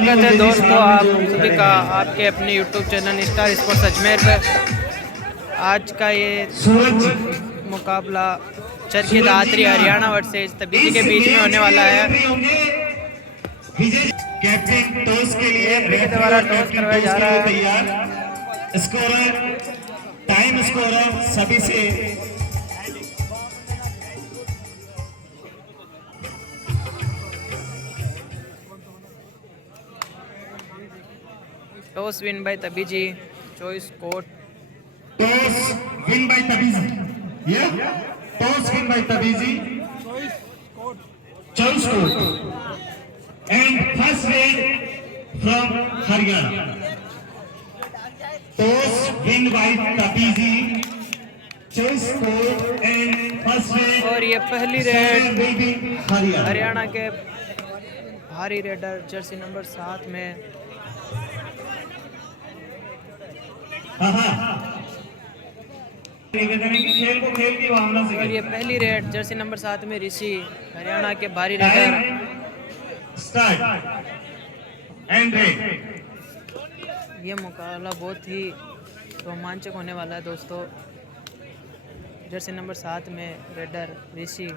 स्वागत है दोस्तों आप सभी का आपके अपने YouTube channel star sports Ajmer पर। आज का ये मुकाबला चरखी दादरी हरियाणा वर्सेस तबीजी के बीच में होने वाला है। कैप्टन टॉस के लिए रेफरी के द्वारा टॉस करवाया जा रहा है। स्कोरर टाइम स्कोरर सभी से toss win bye Tabiji, choice court. Toss win bye Tabiji, toss win bye Tabiji, choice court and first red from Haryana. Toss win bye Tabiji, choice court and first red. और ये पहली रेड हरियाणा के भारी रेडर जर्सी नंबर 7 में खेल को खेल की भावना से। और ये पहली रेड जर्सी नंबर 7 में ऋषि हरियाणा के भारी रेडर। Start and red. ये मुकाबला बहुत ही रोमांचक होने वाला है दोस्तों। जर्सी नंबर 7 में रेडर ऋषि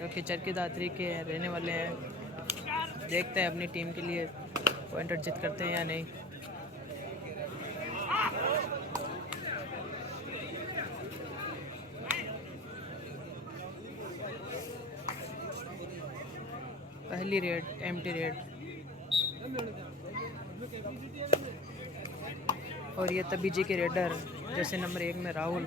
जो कि चरखी दादरी के रहने वाले हैं, देखते हैं अपनी टीम के लिए पॉइंट अर्जित करते हैं या नहीं। पहली रेड एम्प्टी रेड। और ये तबीजी के रेडर जैसे नंबर 1 में राहुल।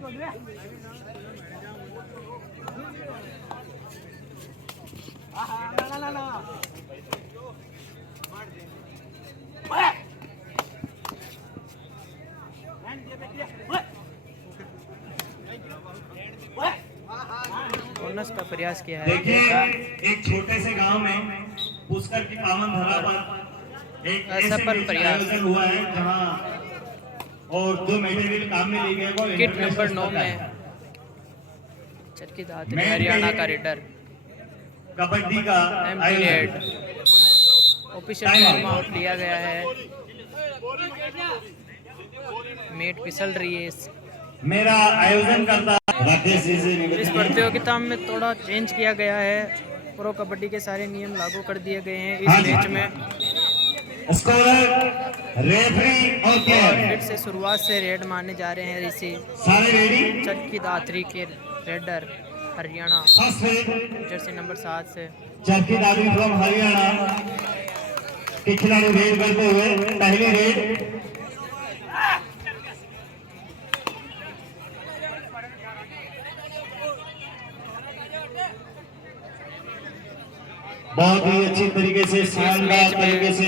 बोनस का प्रयास किया है। देखिए एक छोटे से गांव में पुष्कर की पावन धरा पर एक असफल प्रयास हुआ है जहां और दो मटेरियल काम में लिए गए। किट नंबर 9 में चरखी दादरी हरियाणा का रेडर कबड्डी का empty red. Official time out लिया गया है। मेट फिसल रही है। मेरा आयोजन करता इस प्रतियोगिता में थोड़ा चेंज किया गया है। प्रो कबड्डी के सारे नियम लागू कर दिए गए हैं इस मैच में। स्कोरर रेफरी और फिर से शुरुआत से रेड मारने जा रहे हैं ऋषि। सारे रेडी। चरखी दादरी के रेडर हरियाणा जर्सी नंबर 7 से। चरखी दादरी फ्रॉम हरियाणा के खिलाड़ी रेड करते हुए पहली रेड। बहुत ही अच्छी तरीके से शानदार तरीके से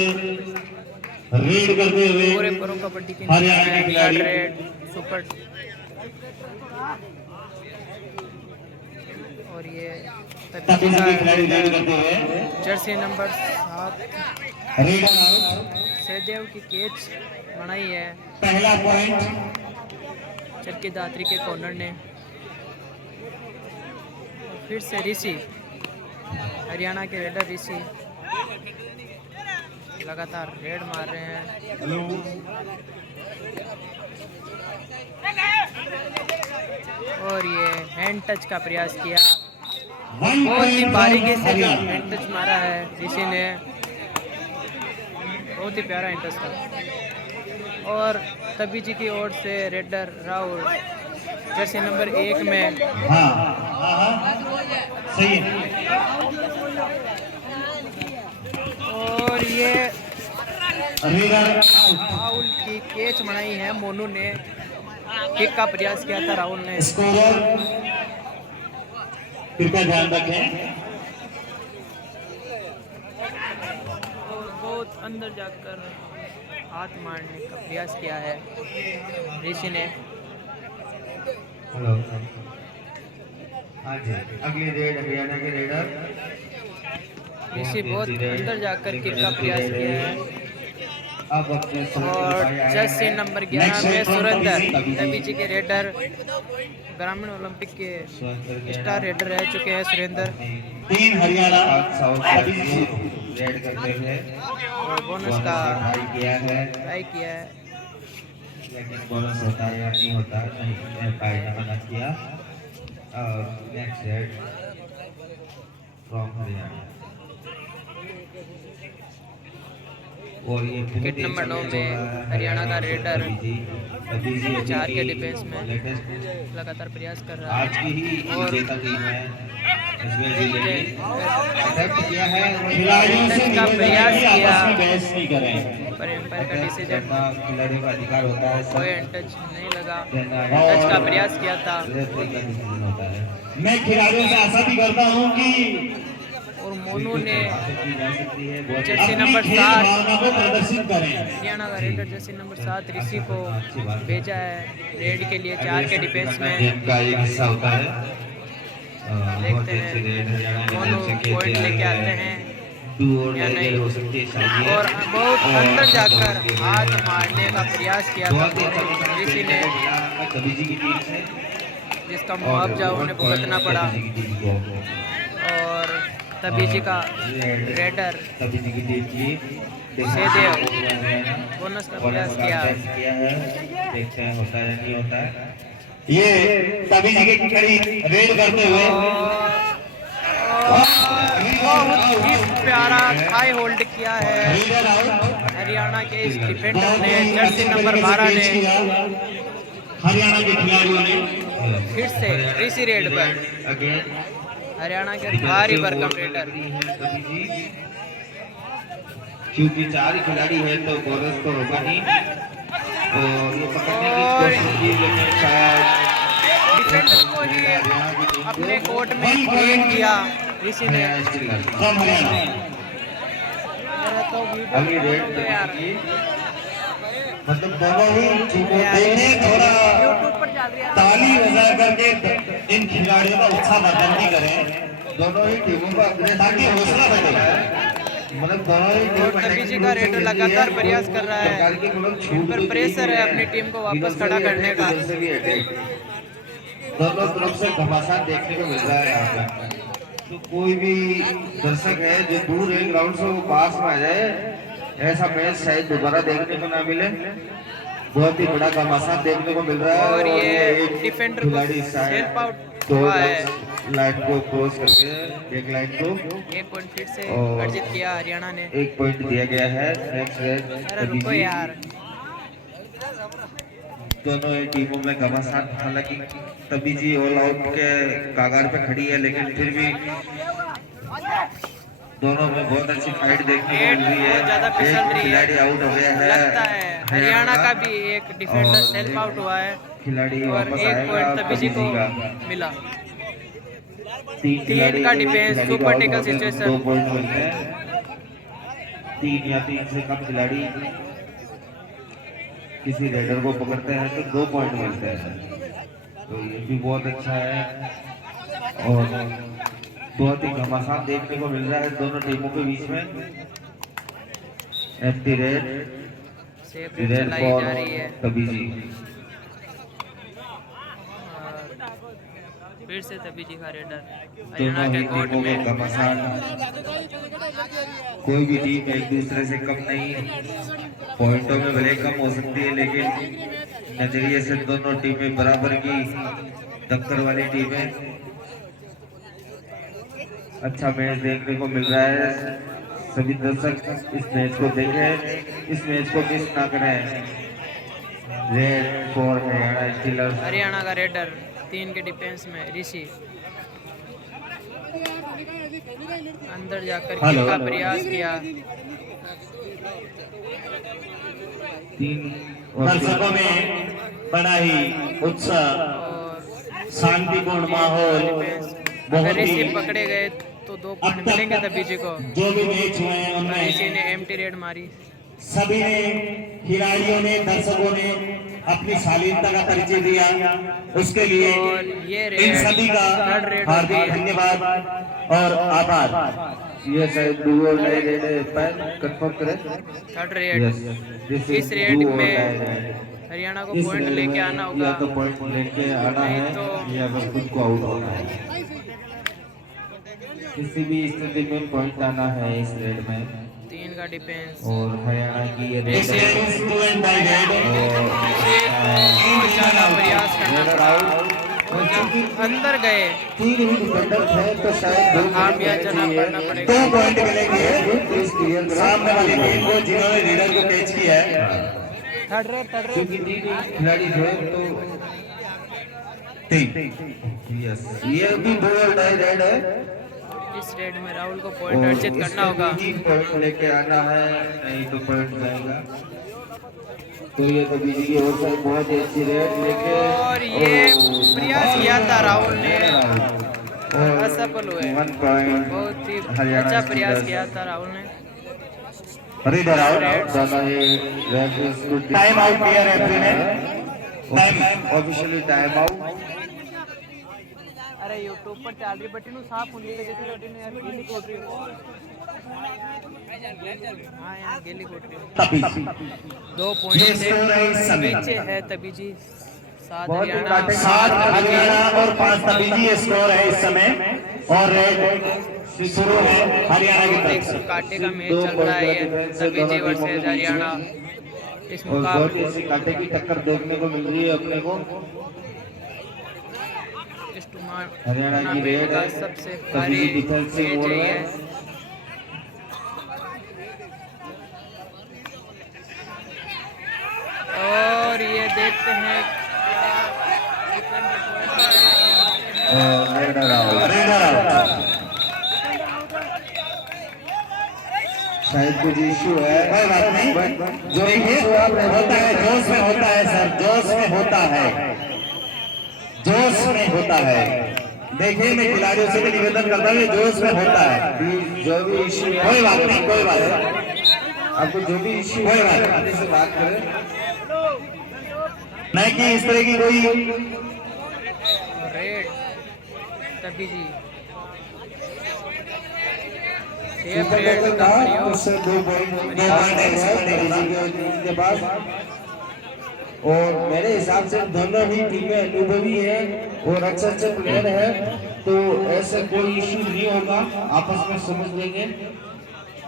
रेड करते हुए पूरे प्रो कबड्डी के हरियाणा के खिलाड़ी रेड सुपर। और ये तबीजी के खिलाड़ी रेड करते हुए jersey number 7 raid out. Sahdev की कैच बनाई है। पहला पॉइंट चरखी दादरी के कॉर्नर ने। फिर से ऋषि हरियाणा के रेडर ऋषि लगातार रेड मार रहे हैं। और ये हैंड टच का प्रयास किया। बहुत ही बारीकी से हैंड टच मारा है ऋषि ने। बहुत ही प्यारा हैंड टच था। और तबीजी की ओर से रेडर राहुल जर्सी नंबर 1 में। सही है। और ये राहुल की कैच बनाई है। मोनू ने किक का प्रयास किया था राहुल ने। स्कोरर कृपया ध्यान रखें। और बहुत अंदर जाकर हाथ मारने का प्रयास किया है ऋषि ने। हाँ जी, अगली रेड हरियाणा के रेडर ऋषि बहुत अंदर जाकर किक का प्रयास किया है। अब अपने और जर्सी नंबर 11 में सुरेंद्र तबीजी के रेडर ग्रामीण ओलंपिक के स्टार रेडर रह चुके हैं सुरेंद्र। 3 हरियाणा रेड करते हुए और बोनस का ट्राई किया है। लेकिन बोनस होता है या नहीं होता नहीं, पार्टी मना किया। और नेक्स्ट रेड फ्रॉम हरियाणा। और ये किट नंबर 9 में हरियाणा का रेडर 4 के डिफेंस में लगातार प्रयास कर रहा आज की ही है और विजेता टीम है इसमें जिले ने अटेम्प्ट किया है। खिलाड़ियों से का प्रयास किया आपस में बहस नहीं करें। पर एम्पायर का डिसीजन खिलाड़ियों का अधिकार होता है, कोई टच नहीं लगा। टच का प्रयास किया था रेफरी का डिसीजन होता है। मैं खिलाड़ियों से आशा भी करता हूं कि और मोनू ने की जा सकती है बहुत जर्सी अपनी नंबर खेल 7 भावना को प्रदर्शित करें। हरियाणा का रेडर जर्सी नंबर 7 ऋषि को भेजा है रेड के लिए 4 के डिफेंस में। गेम का एक हिस्सा होता है। देखते हैं मोनू पॉइंट लेके आते हैं या नहीं। हो सकती है और बहुत अंदर जाकर हाथ मारने का प्रयास किया था ऋषि ने, जिसका मुआवजा उन्हें भुगतना पड़ा। और तबीजी का रेडर सहदेव बोनस का प्रयास किया। देखते हैं होता है नहीं होता है। ये तभी जी की कड़ी रेड करते हुए बहुत ही प्यारा हाई होल्ड किया है रीडर आउट। हरियाणा के इस डिफेंडर ने जर्सी नंबर 12 ने। हरियाणा के खिलाड़ियों ने फिर से ऋषि रेड पर हरियाणा के भारी भरकम रेडर। क्योंकि 4 खिलाड़ी है तो बोनस तो होगा नहीं। और ये पकड़ने की कोशिश की लेकिन शायद डिफेंडर को ही अपने कोर्ट में क्लीन किया ऋषि ने। फ्रॉम हरियाणा। मेरा तो अभी वीडियो रेड यार मतलब दोनों ही टीमों देखने थोड़ा यूट्यूब पर चल रही है। ताली बजा करके इन खिलाड़ियों का उत्साह वर्धन भी करें, दोनों ही टीमों को अपने ताकि हौसला बढ़े। मतलब दोनों ही टीम और तबीजी का रेडर लगातार प्रयास कर रहा है, इन पर प्रेशर है अपनी टीम को वापस खड़ा करने का। दोनों तरफ से घमासान देखने को मिल रहा है यहाँ पे। तो कोई भी दर्शक है जो दूर है ग्राउंड से वो पास में आ जाए, ऐसा मैच शायद दोबारा देखने को ना मिले। बहुत ही बड़ा घमासान देखने को मिल रहा है। और ये डिफेंडर को सेल्फ आउट हुआ है। लाइन को क्रॉस करके एक लाइन को एक पॉइंट फिर से अर्जित किया हरियाणा ने। 1 पॉइंट दिया गया है। नेक्स्ट अरे रुको यार, दोनों ही टीमों में घमासान, हालांकि तबीजी ऑल आउट के कागार पे खड़ी है, लेकिन फिर भी दोनों में बहुत अच्छी फाइट देखने को मिल रही है। ज्यादा फिसल रही है, खिलाड़ी आउट हो गया है। लगता है हरियाणा का भी एक डिफेंडर सेल्फ आउट हुआ है खिलाड़ी और वापस 1 आएगा पॉइंट तबीजी को मिला। 3 का defence super tackle situation. 2 point मिलते हैं। 3 या 3 से कम खिलाड़ी किसी रेडर को पकड़ते हैं तो 2 पॉइंट मिलते हैं। तो ये भी बहुत अच्छा है और बहुत ही घमासान देखने को मिल रहा है दोनों टीमों के बीच में। एम्प्टी रेड चलाई जा रही है। तबीजी फिर से तबीजी का रेडर हरियाणा के कोर्ट में। घमासान, कोई भी टीम एक दूसरे से कम नहीं, पॉइंटों में भले कम हो सकती है लेकिन नजरिए से दोनों टीमें बराबर की टक्कर वाली टीमें। अच्छा मैच देखने को मिल रहा है। सभी दर्शक इस मैच को देखें, इस मैच को मिस ना करें। Red for Haryana stealers. Haryana का रेडर 3 के डिफेंस में ऋषि अंदर जाकर किल का प्रयास किया। दर्शकों में बड़ा ही उत्साह, और शांतिपूर्ण माहौल। अगर ऋषि पकड़े गए तो 2 पॉइंट मिलेंगे तबीजी को। जो भी मैच हुए हैं उनमें ऋषि ने एम्प्टी रेड मारी। सभी ने, खिलाड़ियों ने, दर्शकों ने अपनी शालीनता का परिचय दिया, उसके लिए और ये इन सभी का थर्ड रेड हार्दिक धन्यवाद और आभार। ये शायद डुओ नए रेड पैन कंफर्म करें। Third red. इस रेड में हरियाणा को पॉइंट लेके आना होगा, या तो पॉइंट लेके आना है नहीं तो या बस खुद को आउट होना है। किसी भी स्थिति में पॉइंट आना है इस रेड में। 3 का डिफेंस और हरियाणा की ये रेड This है is do and die red. और बहुत ज़्यादा प्रयास करना रेडर पड़ा आउट। और जब अंदर गए 3 ही डिफेंडर थे तो शायद 2 खामियाजा जनाब करना दो पड़ेगा। पॉइंट मिलेंगे क्लियर सामने वाली टीम को जिन्होंने रीडर को कैच किया है। थर्ड रेड क्योंकि 3 खिलाड़ी थे तो यस ये भी 2 और डाई रेड है। इस रेड में राहुल को पॉइंट अर्जित करना होगा। पॉइंट लेके आना है नहीं तो पॉइंट जाएगा। तो ये तो बीजी की ओर से बहुत ही अच्छी रेड लेके और ये प्रयास किया था राहुल ने और असफल हुए। 1 पॉइंट बहुत ही हरियाणा अच्छा की प्रयास तरफ। किया था राहुल ने। Reader out. ज्यादा ही रेफरीज को टाइम आउट किया रेफरी ने। Time officially time out. अरे यूट्यूब पर चाल रही बटी साफ होनी है जैसे बटी यार गेली कोट रही हो। हाँ यार गेली कोट रही हो। तभी 2 ये पॉइंट स्कोर है इस से समय। पीछे है तभी जी 7 बहुत ही हरियाणा काटे 7 हरियाणा और 5 तबीजी स्कोर है इस समय और रेड शुरू है हरियाणा की तरफ से। काटे का मैच चल रहा है ये तभी जी वर्सेस हरियाणा। इस और बहुत ही मुकाबले ऐसी कांटे की टक्कर देखने को मिल रही है अपने को। इस हरियाणा की टूर्नामेंट रेड का है, सबसे तभी भारी डिफेंसिव मैच मोड है में। ये। और ये देखते हैं रेडर आउट। Reader out. शायद कुछ इशू है। कोई बात नहीं। जो देखिए होता है जोश में होता है सर, जोश में होता है, जोश में होता है। देखिए मैं खिलाड़ियों से भी निवेदन करता हूँ जोश में होता है। जो भी इशू है कोई बात नहीं, कोई बात नहीं। आपको जो भी इशू कोई है बात नहीं। अपने से बात करें। नहीं कि इस तरह की कोई रेड तभी जी सुपर रेड टैकल का था प्रयोग उससे 2 पॉइंट के बाद। और मेरे हिसाब से दोनों ही टीमें अनुभवी है और अच्छे प्लेयर है तो ऐसे कोई इशू नहीं होगा, आपस में समझ लेंगे।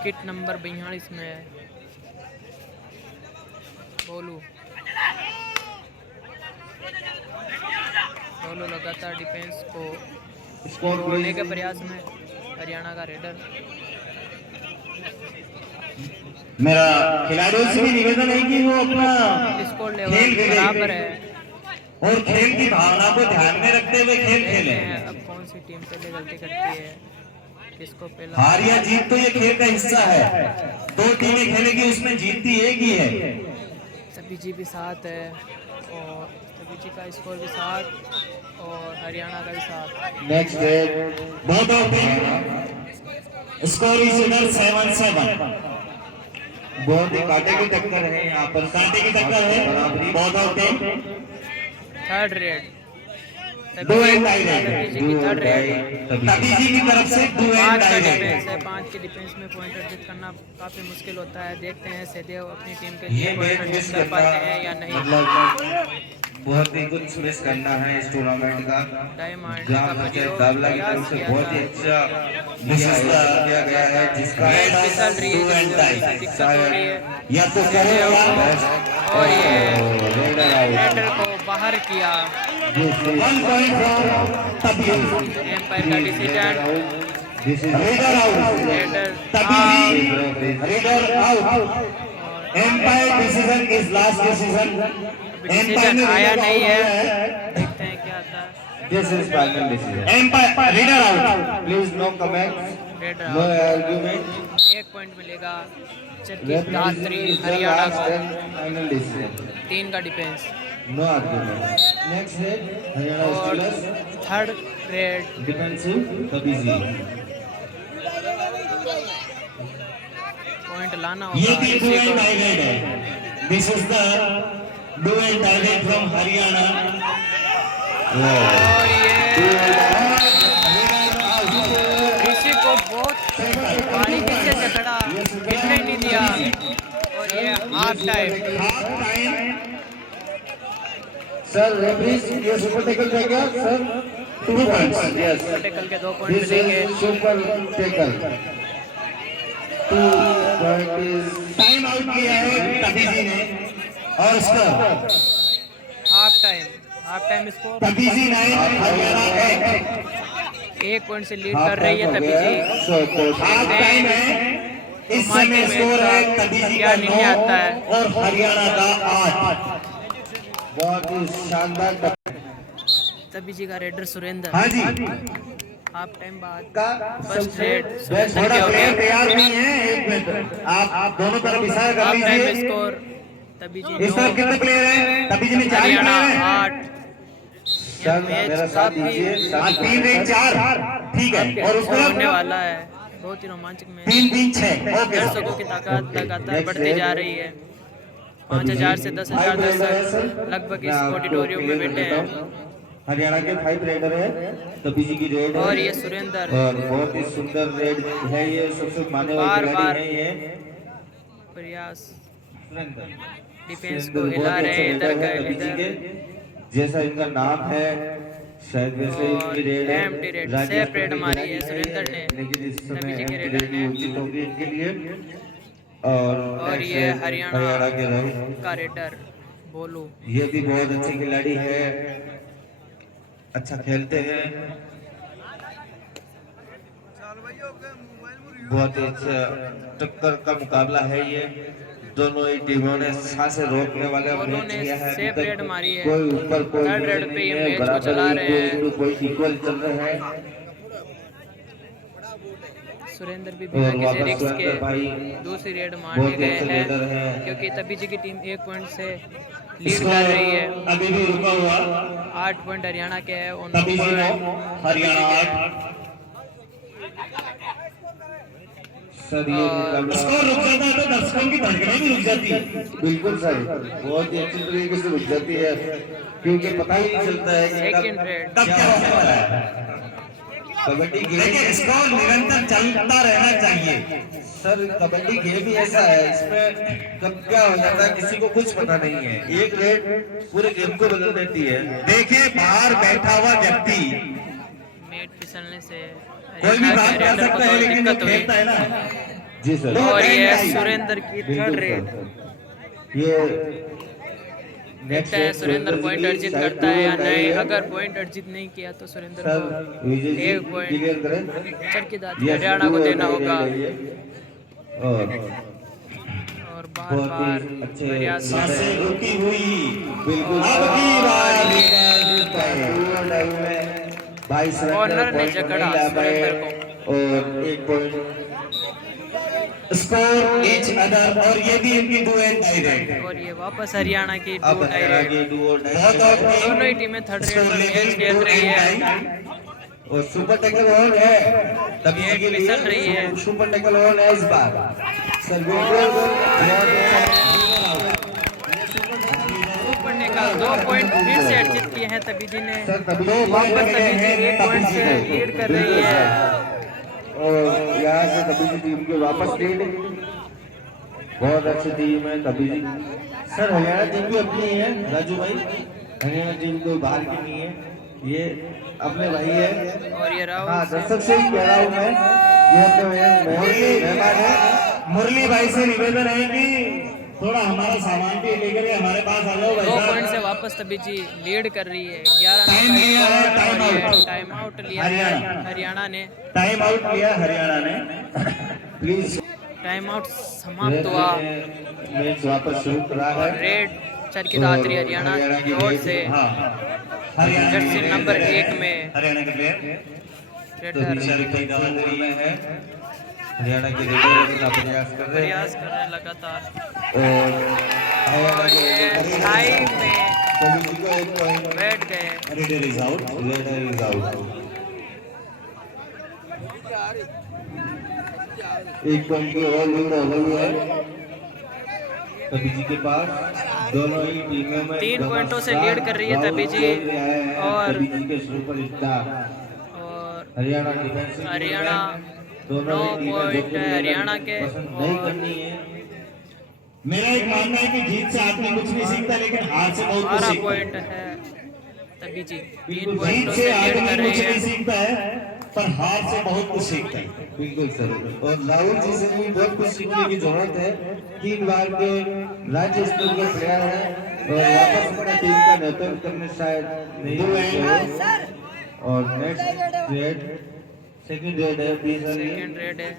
किट नंबर 42 में है बोलू लगातार डिफेंस को स्कोर तोड़ने के प्रयास में हरियाणा का रेडर। मेरा खिलाड़ियों से भी निवेदन है कि वो अपना स्कोर खेल लेवल खेलें बराबर है। और खेल की भावना को ध्यान में रखते हुए खेल देखते खेलें। हैं अब कौन सी टीम पहले गलती करती है, किसको पहला। हार या जीत तो ये खेल का हिस्सा है। 2 टीमें खेलेगी उसमें जीतती एक ही है। सभी जी भी 7 है और सभी जी का स्कोर भी 7 और हरियाणा का भी 7। Next red both of team score is इधर 7-7। बहुत ही कांटे की टक्कर है यहाँ पर। कांटे की टक्कर है both of team. Third red Do and die red. तभी जी की थर्ड रेड। तबीजी की तरफ से do and 5 का die डिफेंस रेड। है। 5 के डिफेंस में पॉइंट अर्जित करना काफी मुश्किल होता है। देखते हैं सहदेव अपनी टीम के ये लिए पॉइंट मैच अर्जित मिस कर करना पाते हैं या नहीं। मतलब बहुत ही कुछ मिस करना है इस टूर्नामेंट का। डायमंड जहाँ का पंचायत प्रयोग दावला की तरफ प्रयास से किया बहुत ही था। अच्छा किया गया है जिसका रेड फिसल रही do है and जिससे die। उसे दिक्कत हो रही है या तो करो या और ये रेडर आउट। रेडर को बाहर किया। 1 पॉइंट फॉर तबीजी। एम्पायर का decision this is raider out. Raider तबीजी raider out. Umpire decision is last decision. Decision आया नहीं है। देखते हैं क्या आता है। This is final decision. Umpire raider out. Please no comment, raider no out. Argument. 1 point मिलेगा चरकी दात्री हरियाणा को। फाइनल डिसीजन, 3 का defence no argument. Next raid Haryana और स्टीलर्स थर्ड रेड डिफेंसिव तबीजी। पॉइंट लाना ये होगा भी डू इसी एंड को। डाई रेड है। This is the do and die raid from Haryana. और ये ऋषि को बहुत बारीकी से जकड़ा, गिरने नहीं दिया और ये half time. Half time sir referees ये सुपर टैकल था क्या सर? 2 points. Yes. टेकल के 2 पॉइंट This मिलेंगे। is super tackle. 2 point is time out किया है तबीजी ने और score half time score Tabiji 9 Haryana 8 1 point से लीड कर रही है तबीजी। हाफ टाइम है। इस समय स्कोर है तबीजी का 9 आता है और हरियाणा का 8। बहुत ही शानदार तबीजी का रेडर सुरेंद्र। हाँ जी हाफ टाइम बाद का फर्स्ट रेड थोड़ा प्लेयर तैयार नहीं है। एक मिनट आप दोनों तरफ इशारा कर हाफ टाइम लीजिए। स्कोर तबीजी इस तरफ 9 कितने प्लेयर हैं? तबीजी में 4 हरियाणा प्लेयर हैं। 8। सर मेरा साथ दीजिए। 3 1 4 ठीक है। और उसको होने वाला है बहुत ही रोमांचक मैच। 3 3 6 ओके। दर्शकों की ताकत लगातार बढ़ती जा रही है। 5000 से 10,000 दर्शक लगभग इस ऑडिटोरियम में बैठे हैं। हरियाणा के 5 रेडर है तबीजी की रेड है। और ये सुरेंद्र और बहुत ही सुंदर रेड है। ये सबसे माने वाले खिलाड़ी है ये प्रयास सुरेंद्र। डिफेंस को हिला रहे हैं इधर का इधर। जैसा इनका नाम है शायद वैसे ही और इनकी रेड है। empty red, राज्य safe स्तर red की मारी है खिलाड़ी सुरेंद्र ने। लेकिन इस समय तबीजी के empty रेडर red ने। उचित होगी इनके लिए। और next ये है हरियाणा के रवि। का रेडर बोलू। ये भी बहुत अच्छे खिलाड़ी है। अच्छा खेलते हैं। बहुत ही अच्छा टक्कर का मुकाबला है ये। दोनों ही टीमों ने सांसें रोकने वाला दोनों मैच ने किया है। सेफ अभी तक रेड मारी है। कोई ऊपर कोई थर्ड नीचे रेड पे नहीं ये है। मैच को बराबर चला रहे हैं। कोई इक्वल चल रहे हैं। सुरेंद्र भी बिना और किसी वापस रिस्क सुरेंद्र भाई के दूसरी रेड मारने बहुत ही गए अच्छे हैं रेडर हैं। क्योंकि तबीजी की टीम 1 पॉइंट से लीड कर रही है। अभी भी रुका हुआ 8 पॉइंट हरियाणा के हैं और 9 तबीजी 9 पॉइंट हरियाणा 8। सर ये मुकाबला स्कोर रुक जाता है तो दर्शकों की धड़कनें भी रुक जाती है। बिल्कुल सर बहुत ही अच्छी तरीके से रुक जाती है क्योंकि पता ही नहीं चलता है कि सेकंड रेड कब क्या होने वाला है। कबड्डी देखिए गेम। स्कोर निरंतर चलता रहना चाहिए। सर कबड्डी गेम ही ऐसा है। इसमें कब क्या हो जाता है किसी को कुछ पता नहीं है। एक रेड पूरे गेम को बदल देती है। देखिए बाहर बैठा हुआ व्यक्ति मेट फिसलने से कोई भी हरियाणा बात के कर रेडर को सकता है थोड़ी लेकिन जो दिक्कत हुई। खेलता है ना जी सर। और ये टाइम सुरेंद्र की थर्ड रेड। ये देखते हैं सुरेंद्र पॉइंट अर्जित करता है या नहीं। अगर पॉइंट अर्जित नहीं किया तो सुरेंद्र सर को विजय जी 1 पॉइंट क्लियर करें। चरखीदार हरियाणा को देना होगा। और बार बहुत बार ही अच्छे प्रयास कर रहे सांसें हैं। रुकी हुई बिल्कुल अब की बार भाई कॉर्नर ने जकड़ा सुरेंद्र को। और 1 पॉइंट स्कोर ईच अदर और ये भी इनकी डू एंड डाई रेड। और ये वापस हरियाणा की अब 2 टाई हरियाणा रेड। की डू और डाई बहुत और दोनों ही टीमें थर्ड रेड पर मैच खेल रही है। और सुपर टैकल ऑन है तभी ये के फिसल रही लिए है। सुपर टैकल ऑन है इस बार। सर ऊपर निकाल 2 पॉइंट फिर से अर्जित किए हैं तबीजी ने। सर तभी वापस तबीजी 1 पॉइंट से लीड कर रही है। और यहाँ से तभी की टीम के वापस लीड। बहुत अच्छी टीम है तभी जी। सर हरियाणा टीम भी अपनी है राजू भाई। हरियाणा टीम कोई बाहर की नहीं है। ये अपने भाई है। और ये राहुल हाँ से दर्शक से ही कह रहा हूँ मैं। ये अपने मेहमान है। मुरली भाई से निवेदन है कि थोड़ा हमारा सामान भी लेकर के हमारे पास आ जाओ भाई 2 साहब। पॉइंट से वापस तबीजी लीड कर रही है। 11 टाइम लिया है, टाइम आउट। टाइम आउट लिया है हरियाणा ने। टाइम आउट किया हरियाणा ने। प्लीज टाइम आउट समाप्त हुआ मैच वापस शुरू करा और है। रेड चरखीदात्री हरियाणा की ओर से हाँ हरियाणा जर्सी नंबर 1 में हरियाणा के प्लेयर रेडर है हरियाणा के रेडर अपना प्रयास कर रहे हैं। प्रयास कर रहे हैं लगातार। और और ये टाइम में तभी को 1 पॉइंट बैठ गए। Raider is out. Raider is out. 1 point की और लीड हो गई है तबीजी के पास। दोनों ही टीमों में 3 पॉइंटों से लीड कर रही है तबीजी और तबीजी के सुपरस्टार हरियाणा डिफेंस हरियाणा दोनों 9 ही टीमें पॉइंट है हरियाणा के। पसंद नहीं और करनी है। मेरा एक मानना है कि जीत से आदमी कुछ नहीं सीखता लेकिन हार से बहुत कुछ 12 सीखता है। पॉइंट है तभी जी 3 जीत पॉइंटों से से लीड आदमी कर कुछ रही नहीं है। सीखता है, पर हार से बहुत कुछ सीखता है। बिल्कुल सर। और राहुल जी से भी बहुत कुछ सीखने की जरूरत है। 3 बार के राज्य स्तर के प्लेयर हैं और वापस अपने टीम का नेतृत्व करने शायद नहीं हुए। और नेक्स्ट ग्रेड सेकंड ग्रेड है सेकंड रेड है।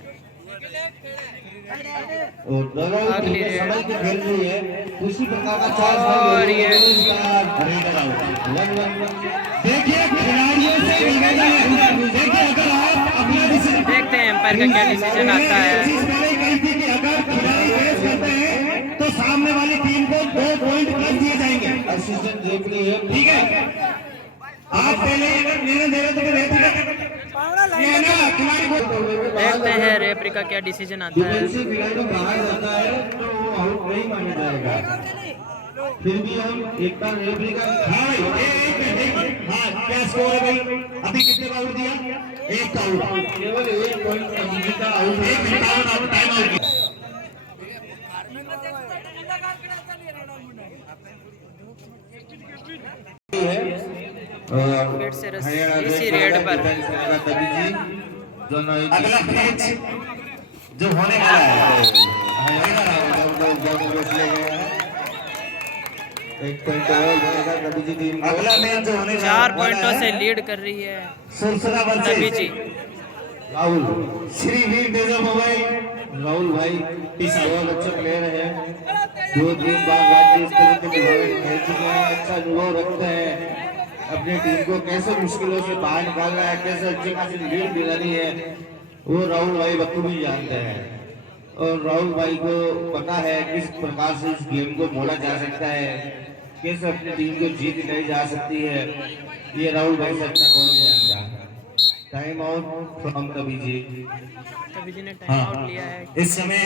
और दोनों अगली टीमें रेड। समझ के खेल रही है। उसी प्रकार का और ये देखिए खिलाड़ियों से निवेदन है, देखिए अगर आप अपना डिसीजन देखते हैं एम्पायर का क्या डिसीजन आता है। चीज पहले कही थी कि अगर खिलाड़ी फेस करते हैं तो सामने वाली टीम को 2 पॉइंट प्लस दिए जाएंगे। असिस्टेंट रेफरी है। ठीक है, आप पहले अगर निर्णय दे रहे तो रेफरी ये है ना खिलाड़ी को देखते हैं रेफरी का क्या डिसीजन आता है। डिफेंसिव खिलाड़ी को बाहर जाता है तो वो आउट नहीं माना जाएगा। फिर भी हम एक बार रेफरी का हाँ भाई एक हाँ क्या स्कोर है भाई, अभी कितने का आउट दिया? 1 का आउट, केवल 1 पॉइंट कमी का out 1 minute out, time out. फिर से इसी रेड पर दोनों अगला मैच जो होने वाला है एक पॉइंट और बनेगा कभी जी टीम को। अगला मैच जो होने 4 पॉइंटों से लीड कर रही है सुरसरा तभी वर्सेस जी। राहुल श्री वीर तेजा मोबाइल। राहुल भाई बहुत अच्छे प्लेयर है। 2-3 बार राज्य स्तर के टूर्नामेंट खेल चुके हैं। अच्छा अनुभव रखते हैं। अपनी टीम को कैसे मुश्किलों से बाहर निकालना है, कैसे अच्छी खासी लीड दिलानी है, वो राहुल भाई बखूबी जानते हैं। और राहुल भाई को पता है किस प्रकार से इस गेम को मोड़ा जा सकता है, कैसे अपनी टीम को जीत दिलाई जा सकती है। ये राहुल भाई से अच्छा कौन नहीं जानता। टाइम आउट फ्रॉम तभी जी। तभी जी ने टाइम आउट लिया है। इस समय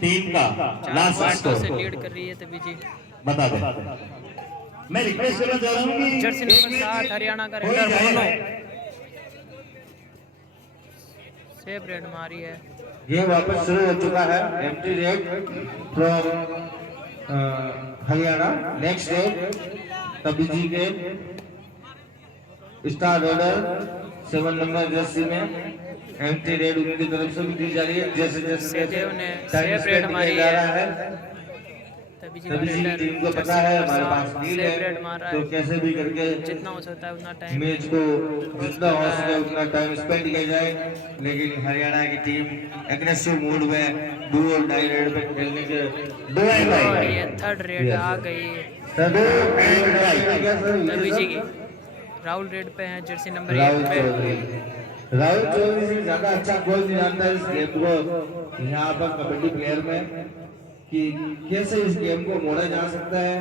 टीम का 4 लास्ट पॉइंटों से स्कोर लीड कर रही है तभी जी। बता दे। मैं रिक्वेस्ट करना चाह रहा हूँ कि जर्सी नंबर 7 हरियाणा का कोई रेडर जाए मोनो ना। सेफ रेड मारी है। ये वापस शुरू हो चुका है। Empty red from Haryana. Next red तभी जी के स्टार रेडर 7 नंबर जर्सी में एम्प्टी रेड उनकी तरफ से भी दी जा रही है। जैसे जैसे सहदेव ने टाइम सेफ रेड स्पेंड मारी किया जा है। रहा है। तभी जी तभी जी रेडर टीम को जर्सी पता है नंबर हमारे पास 7 लीड सेफ रेड है, मार रहा तो है। कैसे भी करके जितना हो सकता है उतना टाइम मैच को जितना हो सके उतना टाइम स्पेंड किया जाए। लेकिन हरियाणा की टीम एग्रेसिव मूड में डू और डाई रेड पे खेलने के और ये थर्ड रेड आ गई तभी जी की। राहुल रेड पे है जर्सी नंबर 1 पे। राहुल चौधरी से ज्यादा अच्छा कोई नहीं जानता है इस गेम को यहाँ पर कबड्डी प्लेयर में, कि कैसे इस गेम को मोड़ा जा सकता है,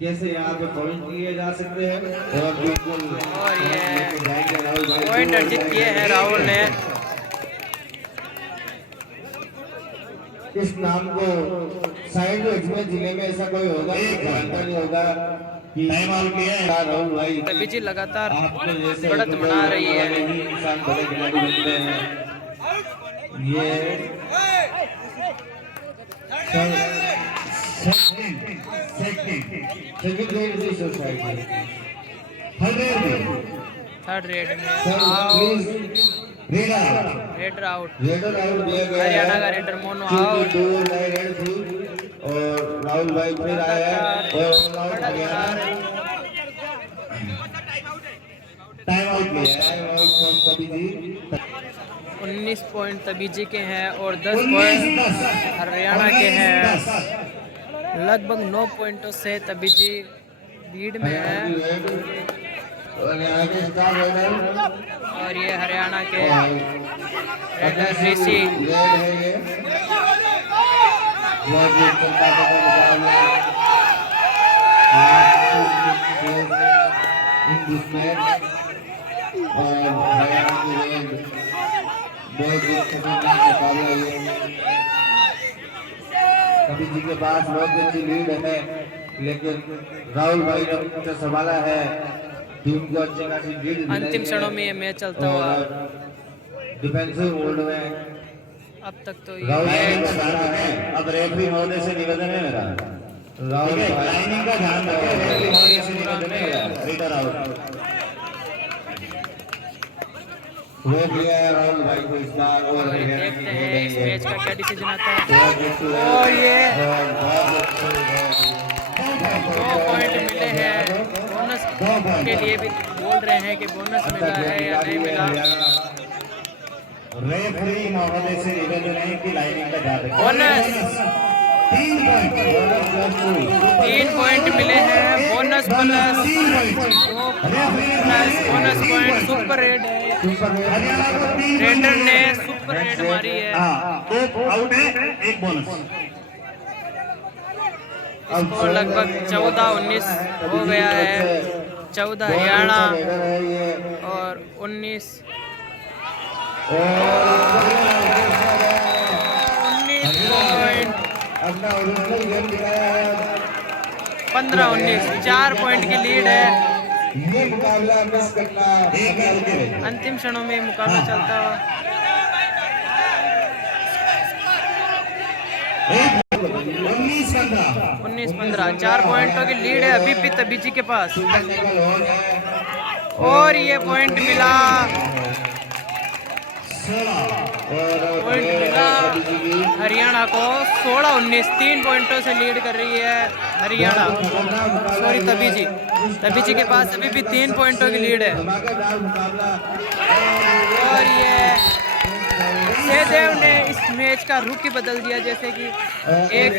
कैसे यहाँ पे पॉइंट किए जा सकते हैं। और बिल्कुल और ये जाएंगे राहुल भाई पॉइंट अर्जित किए हैं राहुल ने। इस नाम को शायद अजमेर जिले में ऐसा कोई होगा जानता नहीं होगा कि टाइम आउट किया है। राहुल भाई तभी जी लगातार आपके जैसे बढ़त बना रही है। ही इंसान बड़े खिलाड़ी बनते हैं। ये सेकंड ग्रेड की सोसाइटी थर्ड रेड में sir out. Please raider out. Raider out दिया गया है। हरियाणा का रेडर मोनो क्योंकि आउट। 2 नए रेड थी और राहुल भाई फिर आया है और आउट हरियाणा। टाइम आउट किया है। टाइम आउट फ्रॉम तभी जी। 19 पॉइंट तभी जी के हैं और 10 पॉइंट हरियाणा के हैं। लगभग 9 पॉइंटों से तभी जी लीड में है। और यहाँ के स्टार रेडर और ये हरियाणा के रेडर रेड ऋषि। है ये बहुत ही चलता मुकाबला और हरियाणा की रेड बहुत ही खतरनाक मुकाबला ये। कभी जी के पास बहुत अच्छी लीड है, लेकिन राहुल भाई ने अच्छा संभाला है टीम को अच्छी खासी लीड। अंतिम क्षणों में ये मैच चलता हुआ डिफेंसिव मोड में अब तक तो राहुल ये भाई मैच को सारा है। अब रेफरी महोदय से निवेदन है मेरा राहुल भाई लाइनिंग का ध्यान रखें, रेफरी हमारे से निवेदन है, रीडर आउट। रोक लिया है राहुल भाई को इस बार और और भी देखते हैं इस मैच का क्या डिसीजन आता है। और और ये बहुत 2 पॉइंट मिले हैं, बोनस के लिए भी बोल रहे हैं कि बोनस मिला है या नहीं मिला। रेफरी महोदय से निवेदन है कि लाइनिंग का ध्यान रखें। बोनस 3 पॉइंट 3 पॉइंट मिले हैं, bonus plus 2 plus bonus point. Super red है, रेडर ने सुपर रेड मारी है। हाँ, 2 आउट है, 1 बोनस। स्कोर लगभग 14-19 हो गया है। 14 हरियाणा और 19 पॉइंट। अपना ओरिजिनल गेम दिखाया है। 15-19 4 पॉइंट की लीड है। ये मुकाबला मिस करना अंतिम क्षणों में मुकाबला चलता हुआ 19-15 4 पॉइंटों की लीड है अभी भी तबीजी के पास। और ये पॉइंट मिला, पॉइंट मिला हरियाणा को 16-19। 3 पॉइंटों से लीड कर रही है हरियाणा, सॉरी तबीजी के पास अभी भी 3 पॉइंटों की लीड है। और ये सहदेव ने इस मैच का रुख ही बदल दिया, जैसे कि एक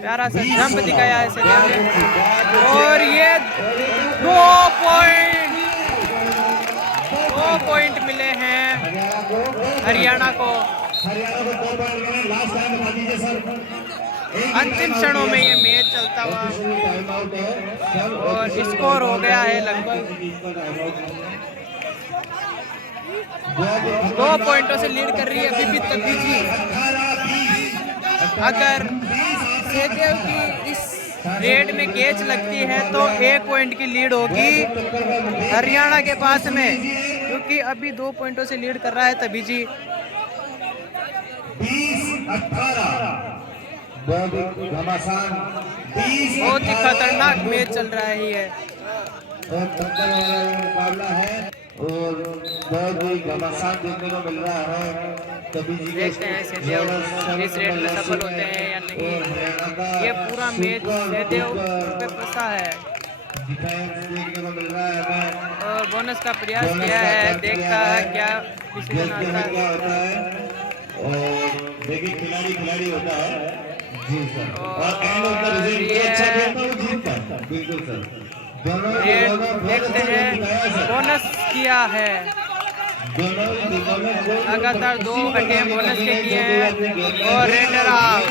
प्यारा सा जंप दिखाया है सहदेव ने। और ये 2 पॉइंट मिले हैं हरियाणा को। अंतिम क्षणों में ये मैच चलता हुआ और स्कोर हो गया है लगभग 2 पॉइंटों से लीड कर रही है अभी भी तबीजी। अगर सहदेव की इस रेड में कैच लगती है तो 1 पॉइंट की लीड होगी हरियाणा के पास में, क्योंकि अभी 2 पॉइंटों से लीड कर रहा है तबीजी। 20-18 बहुत ही खतरनाक मैच चल रहा है ये। मुकाबला है और बहुत ही घमासान देखने को मिल रहा है। देखते हैं सहदेव इस रेड में सफल होते हैं या नहीं। ये पूरा मैच सहदेव पे फंसा है देखने को मिल रहा है और बोनस का प्रयास किया है, देखता है क्या डिसीजन आता क्या है। होता है। और देखिए खिलाड़ी होता है जी सर, और एंड ऑफ द रिजल्ट जो अच्छा खेलता है वो जीतता है। बिल्कुल सर। दोनों देखते हैं बोनस किया है, लगातार 2 अटेम्प्ट बोनस के किए हैं और रेडर आउट।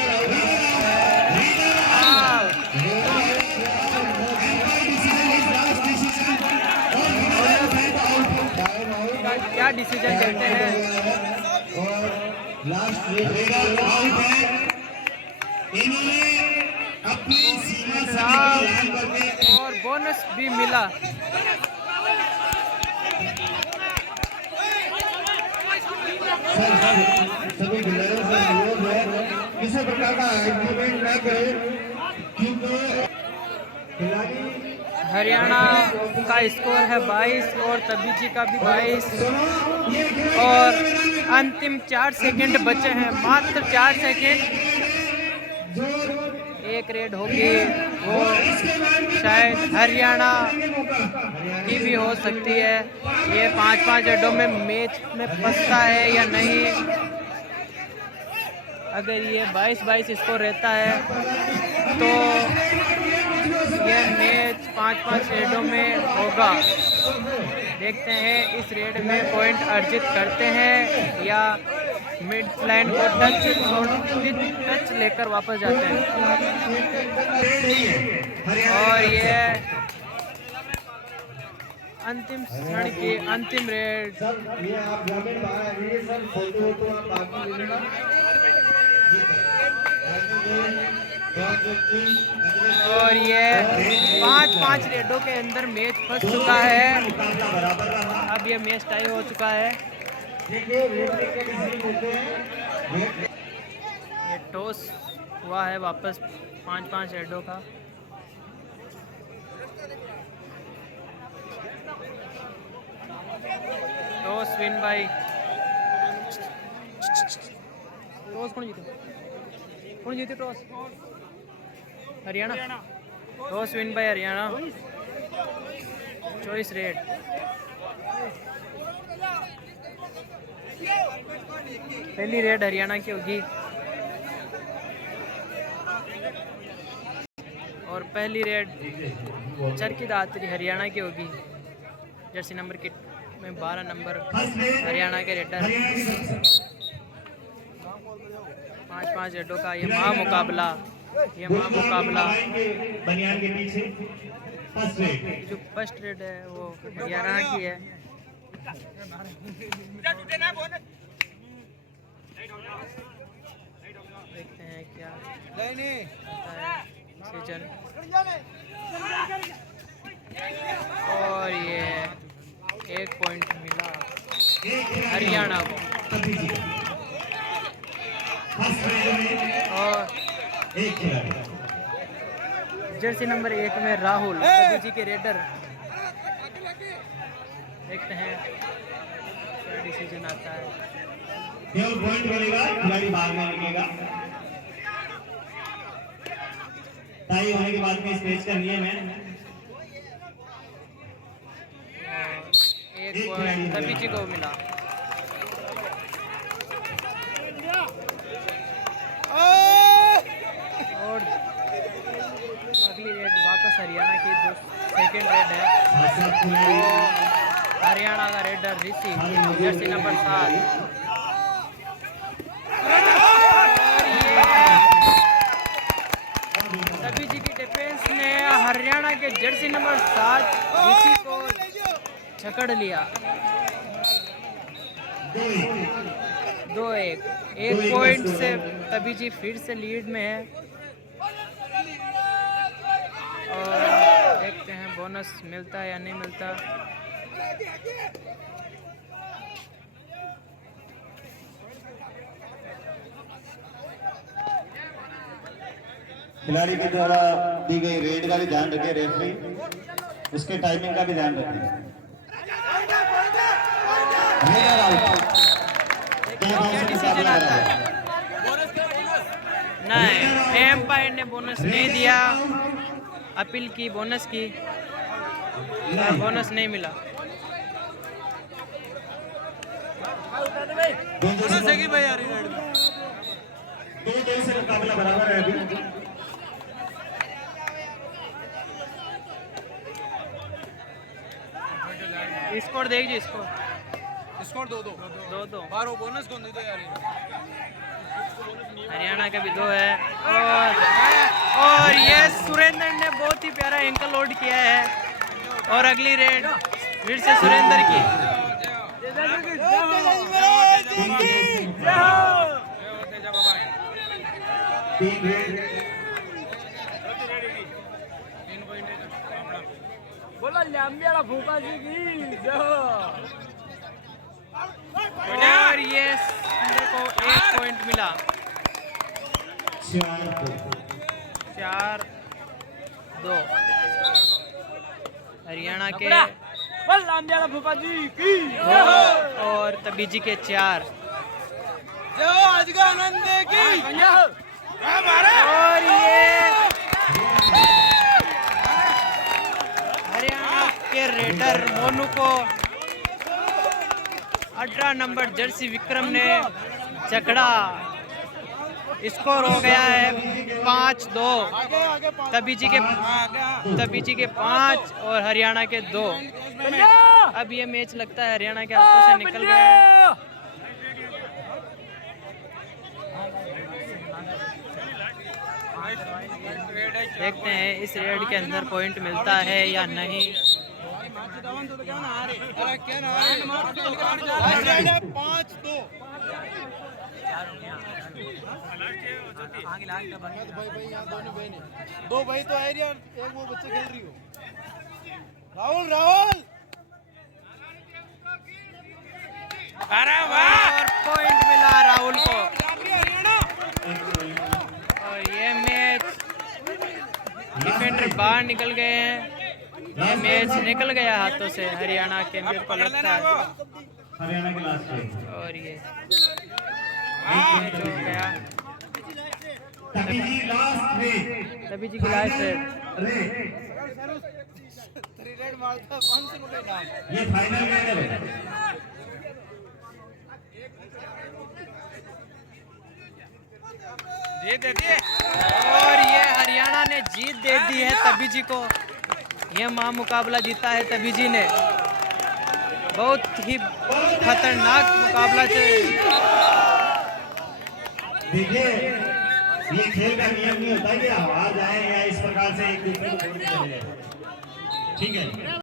क्या डिसीजन देते हैं। और लास्ट आउट है, इन्होंने अपनी सीमा से लाल करके और बोनस भी मिला। सभी खिलाड़ियों से अनुरोध है किसी प्रकार का एग्रीमेंट न करें, क्योंकि खिलाड़ी हरियाणा का स्कोर है 22 और तबीजी का भी 22 और अंतिम 4 सेकंड बचे हैं, मात्र 4 सेकंड। एक रेड होगी वो शायद हरियाणा की भी हो सकती है। ये 5-5 रेडों में मैच में फंसता है या नहीं। अगर ये 22-22 स्कोर रहता है तो यह मैच 5-5 रेडों में होगा। देखते हैं इस रेड में पॉइंट अर्जित करते हैं या मिड लाइन को टच लेकर वापस जाते हैं। और ये अंतिम क्षण की अंतिम रेड। ये आप ग्रामीण बाहर आइए सर, फोटो तो आप बाकी ले लेना। और ये 5-5 रेडों के अंदर मैच फंस चुका है। अब ये मैच टाई हो चुका है। ये टॉस हुआ है वापस 5-5 रेडों का। टॉस विन बाय टॉस कौन जीते toss? Haryana. Toss win bye Haryana. Choice red. पहली रेड हरियाणा की होगी और पहली रेड चरखी दात्री हरियाणा की होगी। जर्सी नंबर किट में 12 नंबर हरियाणा के रेडर। 5-5 रेडों का ये महामुकाबला। बनियान के पीछे फर्स्ट रेड। जो फर्स्ट रेड है वो हरियाणा की है। देखते हैं क्या सीजन। और ये 1 पॉइंट मिला हरियाणा को। और जर्सी नंबर 1 में राहुल जी के रेडर। देखते हैं क्या डिसीजन आता है। केवल पॉइंट मिलेगा, खिलाड़ी बाहर में निकलेगा। टाई होने के बाद में स्पेस का नियम है। 1 पॉइंट तभी जी को मिला। और अगली रेड वापस हरियाणा की सेकेंड रेड है। हरियाणा का रेडर ऋषि जर्सी नंबर 7। तभी जी की डिफेंस ने हरियाणा के जर्सी नंबर 7 ऋषि को छकड़ लिया। 2-1 1 पॉइंट से तभी जी फिर से लीड में है। और देखते हैं बोनस मिलता है या नहीं मिलता। खिलाड़ी के द्वारा दी गई रेड का भी ध्यान रखें, रेफरी उसके टाइमिंग का भी ध्यान रखें। क्या डिसीजन आता है? नहीं, एम्पायर ने बोनस नहीं दिया। अपील की बोनस की, बोनस नहीं मिला। बोनस है कि भाई यार रेड 2-2 से मुकाबला बराबर है अभी। स्कोर देख जी, स्कोर 2-2 2-2। बोनस कौन दे यार? हरियाणा का भी 2 है। और ये सुरेंद्र ने बहुत ही प्यारा एंकल लोड किया है। और अगली रेड फिर से सुरेंद्र की। बोला लंबी वाला भूखा जी की। और ये देखो 1 पॉइंट मिला। 4-2 हरियाणा के। लंबी वाला भूखा जी की। और तभी जी के 4। आज का आनंद की। और ये हरियाणा के रेडर मोनू को 18 नंबर जर्सी विक्रम ने जकड़ा। स्कोर हो गया है 5-2। तभी जी के 5 और हरियाणा के 2। अब ये मैच लगता है हरियाणा के हाथों से निकल गया है। देखते हैं इस रेड के अंदर पॉइंट मिलता है या नहीं। 5-2 दो भाई तो है यार, एक वो बच्चे खेल रही हो। राहुल और पॉइंट मिला राहुल को। और ये डिफेंडर बाहर निकल गए हैं। ये मैच निकल गया हाथों से हरियाणा के मेरे को लगता है। हरियाणा के लास्ट पे और ये मैच हो गया तभी जी लास्ट में तभी जी की लास्ट है। थ्री रेड मारता 500 रुपए नाम। ये फाइनल मैच है। दे दिए और ये हरियाणा ने जीत दे दी है तभी जी को। ये मुकाबला जीता है तभी जी ने। बहुत ही खतरनाक मुकाबला से। देखिए ये खेल का नियम नहीं होता कि हार जाए या इस प्रकार से एक दूसरे को छोड़ के चले जाए। ठीक है।